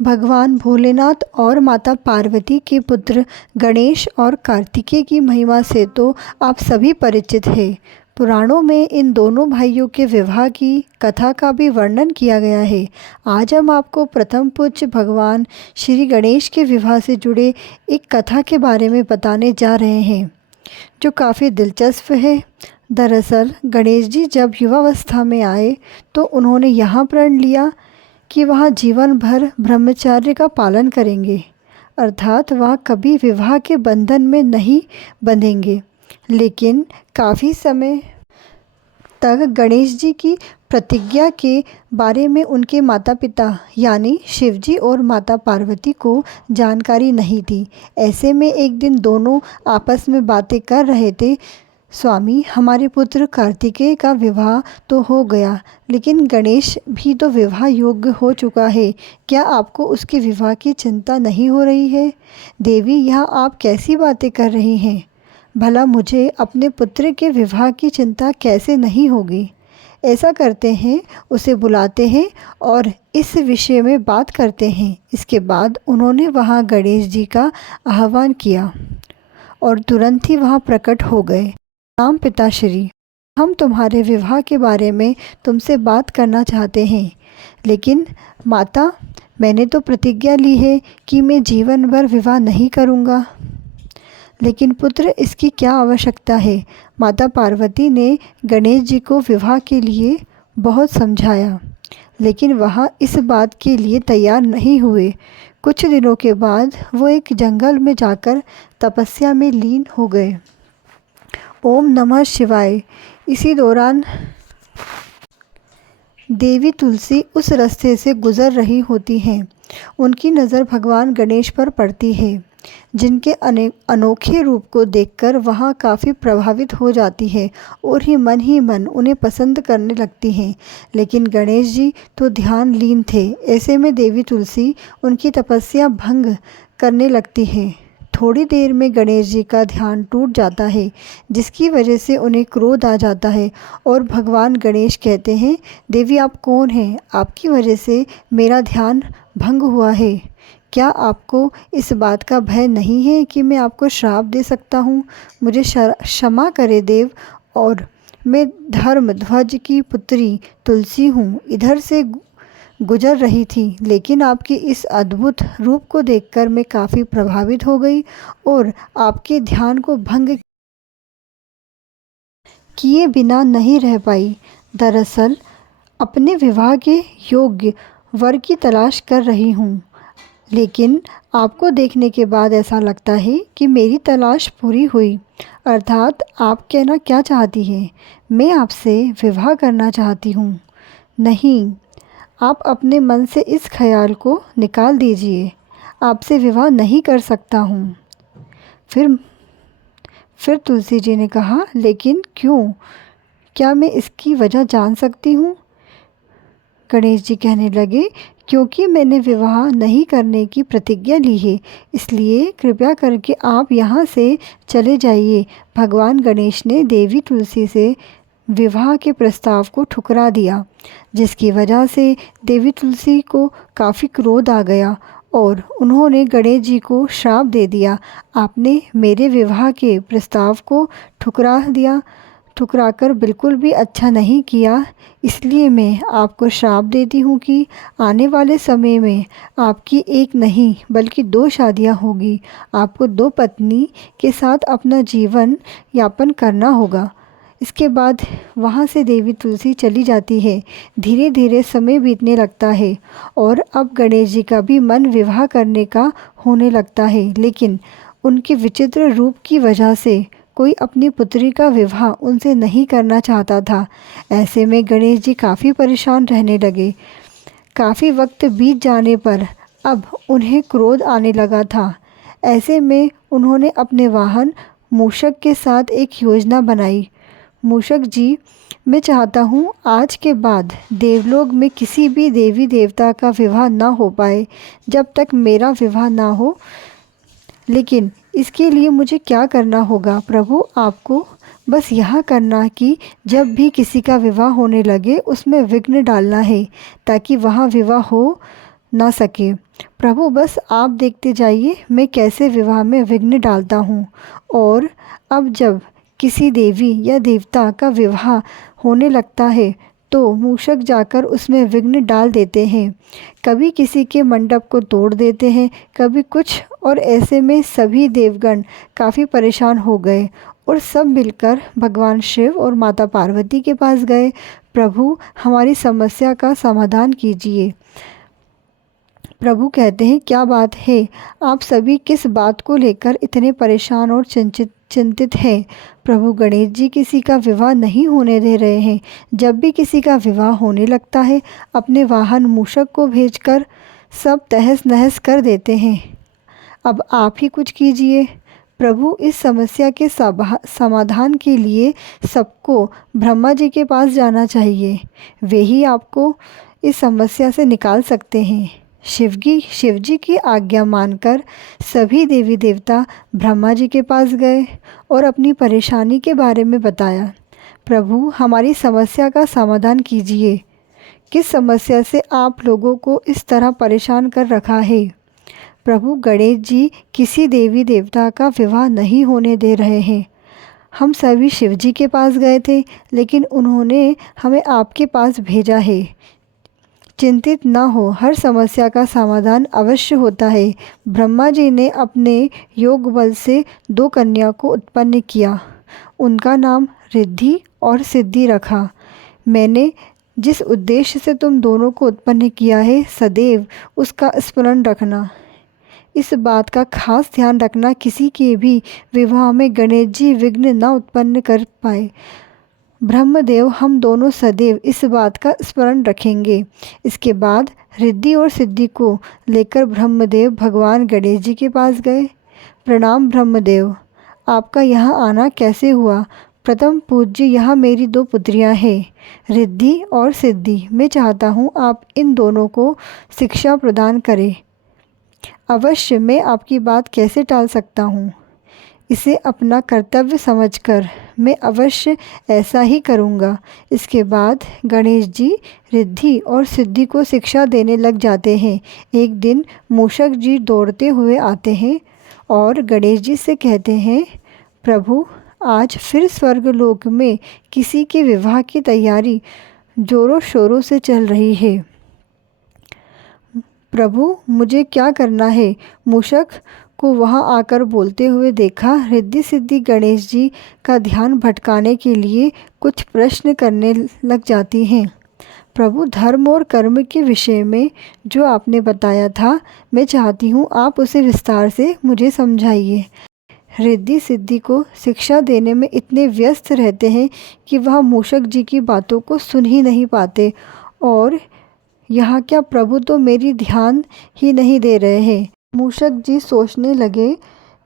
भगवान भोलेनाथ और माता पार्वती के पुत्र गणेश और कार्तिकेय की महिमा से तो आप सभी परिचित हैं। पुराणों में इन दोनों भाइयों के विवाह की कथा का भी वर्णन किया गया है। आज हम आपको प्रथम पूज्य भगवान श्री गणेश के विवाह से जुड़े एक कथा के बारे में बताने जा रहे हैं, जो काफ़ी दिलचस्प है। दरअसल गणेश जी जब युवावस्था में आए तो उन्होंने यहाँ प्रण लिया कि वह जीवन भर ब्रह्मचर्य का पालन करेंगे, अर्थात वह कभी विवाह के बंधन में नहीं बंधेंगे। लेकिन काफ़ी समय तक गणेश जी की प्रतिज्ञा के बारे में उनके माता पिता यानी शिवजी और माता पार्वती को जानकारी नहीं थी। ऐसे में एक दिन दोनों आपस में बातें कर रहे थे। स्वामी, हमारे पुत्र कार्तिकेय का विवाह तो हो गया, लेकिन गणेश भी तो विवाह योग्य हो चुका है। क्या आपको उसके विवाह की चिंता नहीं हो रही है? देवी, यह आप कैसी बातें कर रही हैं? भला मुझे अपने पुत्र के विवाह की चिंता कैसे नहीं होगी? ऐसा करते हैं, उसे बुलाते हैं और इस विषय में बात करते हैं। इसके बाद उन्होंने वहाँ गणेश जी का आह्वान किया और तुरंत ही वहाँ प्रकट हो गए। राम पिताश्री, हम तुम्हारे विवाह के बारे में तुमसे बात करना चाहते हैं। लेकिन माता, मैंने तो प्रतिज्ञा ली है कि मैं जीवन भर विवाह नहीं करूँगा। लेकिन पुत्र, इसकी क्या आवश्यकता है? माता पार्वती ने गणेश जी को विवाह के लिए बहुत समझाया, लेकिन वह इस बात के लिए तैयार नहीं हुए। कुछ दिनों के बाद वो एक जंगल में जाकर तपस्या में लीन हो गए। ओम नमः शिवाय। इसी दौरान देवी तुलसी उस रास्ते से गुजर रही होती हैं। उनकी नज़र भगवान गणेश पर पड़ती है, जिनके अनोखे रूप को देखकर वहाँ काफ़ी प्रभावित हो जाती है और ही मन उन्हें पसंद करने लगती हैं। लेकिन गणेश जी तो ध्यान लीन थे। ऐसे में देवी तुलसी उनकी तपस्या भंग करने लगती है। थोड़ी देर में गणेश जी का ध्यान टूट जाता है, जिसकी वजह से उन्हें क्रोध आ जाता है और भगवान गणेश कहते हैं, देवी आप कौन हैं? आपकी वजह से मेरा ध्यान भंग हुआ है। क्या आपको इस बात का भय नहीं है कि मैं आपको श्राप दे सकता हूँ? मुझे क्षमा करे देव, और मैं धर्मध्वज की पुत्री तुलसी हूँ। इधर से गुजर रही थी, लेकिन आपके इस अद्भुत रूप को देखकर मैं काफ़ी प्रभावित हो गई और आपके ध्यान को भंग किए बिना नहीं रह पाई। दरअसल अपने विवाह के योग्य वर की तलाश कर रही हूँ, लेकिन आपको देखने के बाद ऐसा लगता है कि मेरी तलाश पूरी हुई। अर्थात आप कहना क्या चाहती हैं? मैं आपसे विवाह करना चाहती हूँ। नहीं, आप अपने मन से इस ख्याल को निकाल दीजिए। आपसे विवाह नहीं कर सकता हूँ। फिर तुलसी जी ने कहा, लेकिन क्यों? क्या मैं इसकी वजह जान सकती हूँ? गणेश जी कहने लगे, क्योंकि मैंने विवाह नहीं करने की प्रतिज्ञा ली है, इसलिए कृपया करके आप यहाँ से चले जाइए। भगवान गणेश ने देवी तुलसी से विवाह के प्रस्ताव को ठुकरा दिया, जिसकी वजह से देवी तुलसी को काफ़ी क्रोध आ गया और उन्होंने गणेश जी को श्राप दे दिया। आपने मेरे विवाह के प्रस्ताव को ठुकराकर बिल्कुल भी अच्छा नहीं किया, इसलिए मैं आपको श्राप देती हूँ कि आने वाले समय में आपकी एक नहीं बल्कि 2 शादियाँ होगी। आपको 2 पत्नी के साथ अपना जीवन यापन करना होगा। इसके बाद वहाँ से देवी तुलसी चली जाती है। धीरे धीरे समय बीतने लगता है और अब गणेश जी का भी मन विवाह करने का होने लगता है, लेकिन उनके विचित्र रूप की वजह से कोई अपनी पुत्री का विवाह उनसे नहीं करना चाहता था। ऐसे में गणेश जी काफ़ी परेशान रहने लगे। काफ़ी वक्त बीत जाने पर अब उन्हें क्रोध आने लगा था। ऐसे में उन्होंने अपने वाहन मूषक के साथ एक योजना बनाई। मूषक जी, मैं चाहता हूँ आज के बाद देवलोक में किसी भी देवी देवता का विवाह ना हो पाए जब तक मेरा विवाह ना हो। लेकिन इसके लिए मुझे क्या करना होगा? प्रभु, आपको बस यह करना कि जब भी किसी का विवाह होने लगे उसमें विघ्न डालना है, ताकि वहाँ विवाह हो ना सके। प्रभु बस आप देखते जाइए मैं कैसे विवाह में विघ्न डालता हूँ। और अब जब किसी देवी या देवता का विवाह होने लगता है तो मूषक जाकर उसमें विघ्न डाल देते हैं। कभी किसी के मंडप को तोड़ देते हैं, कभी कुछ, और ऐसे में सभी देवगण काफ़ी परेशान हो गए और सब मिलकर भगवान शिव और माता पार्वती के पास गए। प्रभु हमारी समस्या का समाधान कीजिए। प्रभु कहते हैं, क्या बात है, आप सभी किस बात को लेकर इतने परेशान और चिंतित हैं? प्रभु गणेश जी किसी का विवाह नहीं होने दे रहे हैं। जब भी किसी का विवाह होने लगता है अपने वाहन मूषक को भेजकर सब तहस नहस कर देते हैं। अब आप ही कुछ कीजिए। प्रभु इस समस्या के समाधान के लिए सबको ब्रह्मा जी के पास जाना चाहिए। वे ही आपको इस समस्या से निकाल सकते हैं। शिव जी की आज्ञा मानकर सभी देवी देवता ब्रह्मा जी के पास गए और अपनी परेशानी के बारे में बताया। प्रभु हमारी समस्या का समाधान कीजिए। किस समस्या से आप लोगों को इस तरह परेशान कर रखा है? प्रभु गणेश जी किसी देवी देवता का विवाह नहीं होने दे रहे हैं। हम सभी शिव जी के पास गए थे, लेकिन उन्होंने हमें आपके पास भेजा है। चिंतित न हो, हर समस्या का समाधान अवश्य होता है। ब्रह्मा जी ने अपने योग बल से 2 कन्या को उत्पन्न किया। उनका नाम रिद्धि और सिद्धि रखा। मैंने जिस उद्देश्य से तुम दोनों को उत्पन्न किया है, सदैव उसका स्मरण रखना। इस बात का खास ध्यान रखना किसी के भी विवाह में गणेश जी विघ्न न उत्पन्न कर पाए। ब्रह्मदेव हम दोनों सदैव इस बात का स्मरण रखेंगे। इसके बाद रिद्धि और सिद्धि को लेकर ब्रह्मदेव भगवान गणेश जी के पास गए। प्रणाम ब्रह्मदेव, आपका यहाँ आना कैसे हुआ? प्रथम पूज्य, यहाँ मेरी 2 पुत्रियाँ हैं, रिद्धि और सिद्धि। मैं चाहता हूँ आप इन दोनों को शिक्षा प्रदान करें। अवश्य, मैं आपकी बात कैसे टाल सकता हूँ? इसे अपना कर्तव्य समझकर मैं अवश्य ऐसा ही करूँगा। इसके बाद गणेश जी रिद्धि और सिद्धि को शिक्षा देने लग जाते हैं। एक दिन मूषक जी दौड़ते हुए आते हैं और गणेश जी से कहते हैं, प्रभु आज फिर स्वर्गलोक में किसी के विवाह की तैयारी जोरों शोरों से चल रही है। प्रभु मुझे क्या करना है? मूषक को वहां आकर बोलते हुए देखा। रिद्धि सिद्धि गणेश जी का ध्यान भटकाने के लिए कुछ प्रश्न करने लग जाती हैं। प्रभु धर्म और कर्म के विषय में जो आपने बताया था, मैं चाहती हूँ आप उसे विस्तार से मुझे समझाइए। रिद्धि सिद्धि को शिक्षा देने में इतने व्यस्त रहते हैं कि वह मूषक जी की बातों को सुन ही नहीं पाते। और यहाँ क्या, प्रभु तो मेरी ध्यान ही नहीं दे रहे हैं। मूषक जी सोचने लगे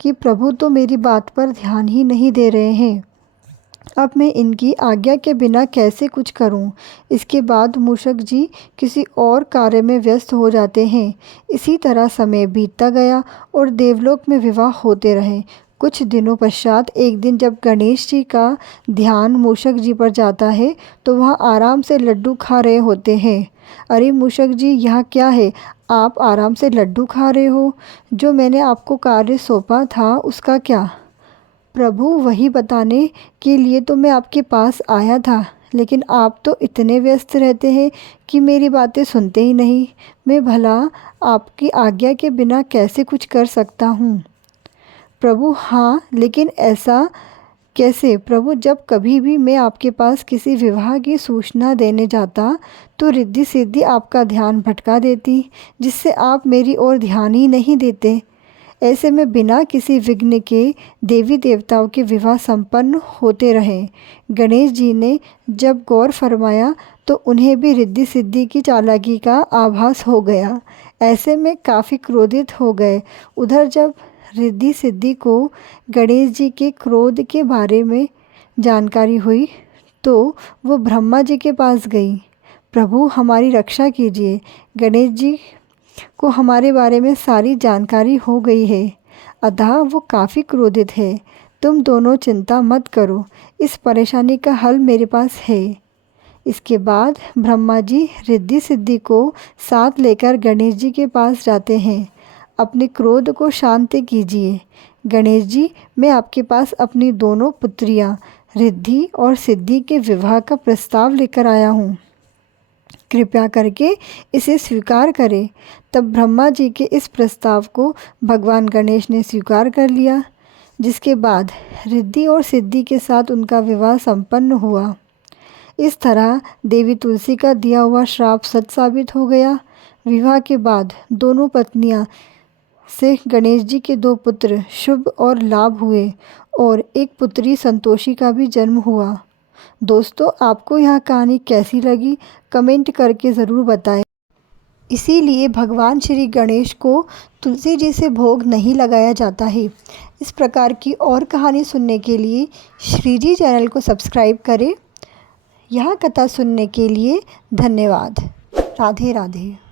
कि प्रभु तो मेरी बात पर ध्यान ही नहीं दे रहे हैं। अब मैं इनकी आज्ञा के बिना कैसे कुछ करूं? इसके बाद मूषक जी किसी और कार्य में व्यस्त हो जाते हैं। इसी तरह समय बीतता गया और देवलोक में विवाह होते रहे। कुछ दिनों पश्चात एक दिन जब गणेश जी का ध्यान मूषक जी पर जाता है तो वह आराम से लड्डू खा रहे होते हैं। अरे मूषक जी, यहाँ क्या है? आप आराम से लड्डू खा रहे हो। जो मैंने आपको कार्य सौंपा था उसका क्या? प्रभु वही बताने के लिए तो मैं आपके पास आया था, लेकिन आप तो इतने व्यस्त रहते हैं कि मेरी बातें सुनते ही नहीं। मैं भला आपकी आज्ञा के बिना कैसे कुछ कर सकता हूँ? प्रभु हाँ, लेकिन ऐसा कैसे? प्रभु जब कभी भी मैं आपके पास किसी विवाह की सूचना देने जाता तो रिद्धि सिद्धि आपका ध्यान भटका देती, जिससे आप मेरी ओर ध्यान ही नहीं देते। ऐसे में बिना किसी विघ्न के देवी देवताओं के विवाह संपन्न होते रहे। गणेश जी ने जब गौर फरमाया तो उन्हें भी रिद्धि सिद्धि की चालाकी का आभास हो गया। ऐसे में काफ़ी क्रोधित हो गए। उधर जब रिद्धि सिद्धि को गणेश जी के क्रोध के बारे में जानकारी हुई तो वो ब्रह्मा जी के पास गई। प्रभु हमारी रक्षा कीजिए। गणेश जी को हमारे बारे में सारी जानकारी हो गई है, अतः वो काफ़ी क्रोधित है। तुम दोनों चिंता मत करो, इस परेशानी का हल मेरे पास है। इसके बाद ब्रह्मा जी रिद्धि सिद्धि को साथ लेकर गणेश जी के पास जाते हैं। अपने क्रोध को शांत कीजिए गणेश जी, मैं आपके पास अपनी दोनों पुत्रियां रिद्धि और सिद्धि के विवाह का प्रस्ताव लेकर आया हूँ, कृपया करके इसे स्वीकार करें। तब ब्रह्मा जी के इस प्रस्ताव को भगवान गणेश ने स्वीकार कर लिया, जिसके बाद रिद्धि और सिद्धि के साथ उनका विवाह संपन्न हुआ। इस तरह देवी तुलसी का दिया हुआ श्राप सच साबित हो गया। विवाह के बाद दोनों पत्नियां से गणेश जी के 2 पुत्र शुभ और लाभ हुए और एक पुत्री संतोषी का भी जन्म हुआ। दोस्तों, आपको यह कहानी कैसी लगी कमेंट करके ज़रूर बताएं। इसीलिए भगवान श्री गणेश को तुलसी जी से भोग नहीं लगाया जाता है। इस प्रकार की और कहानी सुनने के लिए श्रीजी चैनल को सब्सक्राइब करें। यह कथा सुनने के लिए धन्यवाद। राधे राधे।